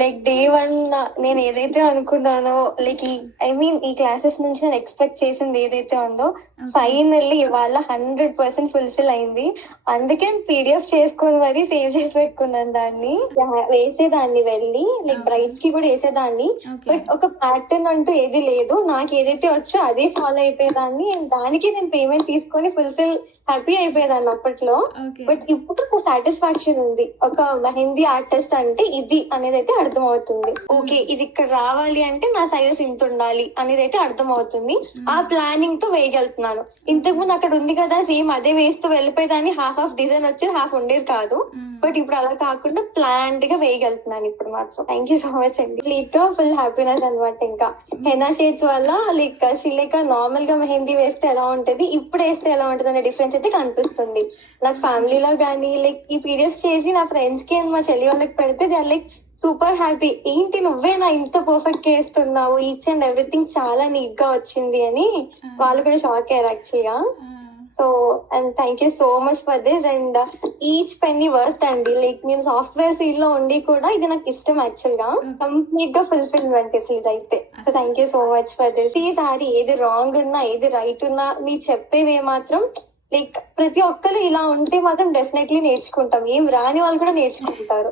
Like day one నేను ఏదైతే అనుకున్నానో, లైక్ ఈ క్లాసెస్ నుంచి నేను ఎక్స్పెక్ట్ చేసింది ఏదైతే ఉందో ఫైనల్లీ ఇవాళ 100% ఫుల్ఫిల్ అయింది. అందుకే పీడిఎఫ్ చేసుకొని మరీ సేవ్ చేసి పెట్టుకున్నాను దాన్ని. వేసేదాన్ని వెళ్ళి లైక్ బ్రైడ్స్ కి కూడా వేసేదాన్ని. బట్ ఒక ప్యాటర్న్ అంటూ ఏది లేదు. నాకు ఏదైతే వచ్చో అదే ఫాలో అయిపోయేదాన్ని. అండ్ దానికి నేను పేమెంట్ తీసుకొని ఫుల్ఫిల్ హ్యాపీ అయిపోయేదాన్ని అప్పట్లో. బట్ ఇప్పుడు ఒక సాటిస్ఫాక్షన్ ఉంది. ఒక మెహందీ ఆర్టిస్ట్ అంటే ఇది అనేది అయితే అర్థం అవుతుంది. ఓకే, ఇది ఇక్కడ రావాలి అంటే నా సైజెస్ ఇంత ఉండాలి అనేది అయితే అర్థం అవుతుంది. ఆ ప్లానింగ్ తో వేయగలుగుతున్నాను. ఇంతకు ముందు అక్కడ ఉంది కదా సేమ్ అదే వేస్తూ వెళ్ళిపోయేదాన్ని. హాఫ్ డిజైన్ వచ్చి హాఫ్ ఉండేది కాదు. బట్ ఇప్పుడు అలా కాకుండా ప్లాన్డ్ గా వేయగలుగుతున్నాను ఇప్పుడు మాత్రం. థ్యాంక్ యూ సో మచ్ అండి. లైక్ ఫుల్ హ్యాపీనెస్ అనమాట. ఇంకా హెనా షేడ్స్ వల్ల లైక్ శ్రీలేఖ నార్మల్ గా మెహందీ వేస్తే ఎలా ఉంటది, ఇప్పుడు వేస్తే ఎలా ఉంటది అనే డిఫరెన్స్ అయితే కనిపిస్తుంది. నాకు ఫ్యామిలీలో గానీ లైక్ ఈ పీడిఎఫ్ చేసి నా ఫ్రెండ్స్ కి అండ్ మా చెల్లి వాళ్ళకి పెడితే they are like super happy. ఏంటి నువ్వేనా ఇంత పర్ఫెక్ట్ గా వేస్తున్నావు, ఈచ్ అండ్ ఎవ్రీథింగ్ చాలా నీట్ గా వచ్చింది అని వాళ్ళు కూడా షాక్ అయ్యారు యాక్చువల్గా. So and thank you so much for this. And each penny worth అండి. లైక్ నేను సాఫ్ట్వేర్ ఫీల్డ్ లో ఉండి కూడా ఇది నాకు ఇష్టం యాక్చువల్ గా. కంప్లీట్ గా ఫుల్ఫిల్మెంట్ ఇది అయితే. So thank you so much for this. ఈసారి ఏది రాంగ్ ఉన్నా ఏది రైట్ ఉన్నా మీరు చెప్పేవే మాత్రం లైక్ ప్రతి ఒక్కరు ఇలా ఉంటే మాత్రం డెఫినెట్లీ నేర్చుకుంటాం. ఏం రాని వాళ్ళు కూడా నేర్చుకుంటారు.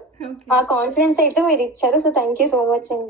ఆ కాన్ఫిడెన్స్ అయితే మీరు ఇచ్చారు. So thank you so much అండి.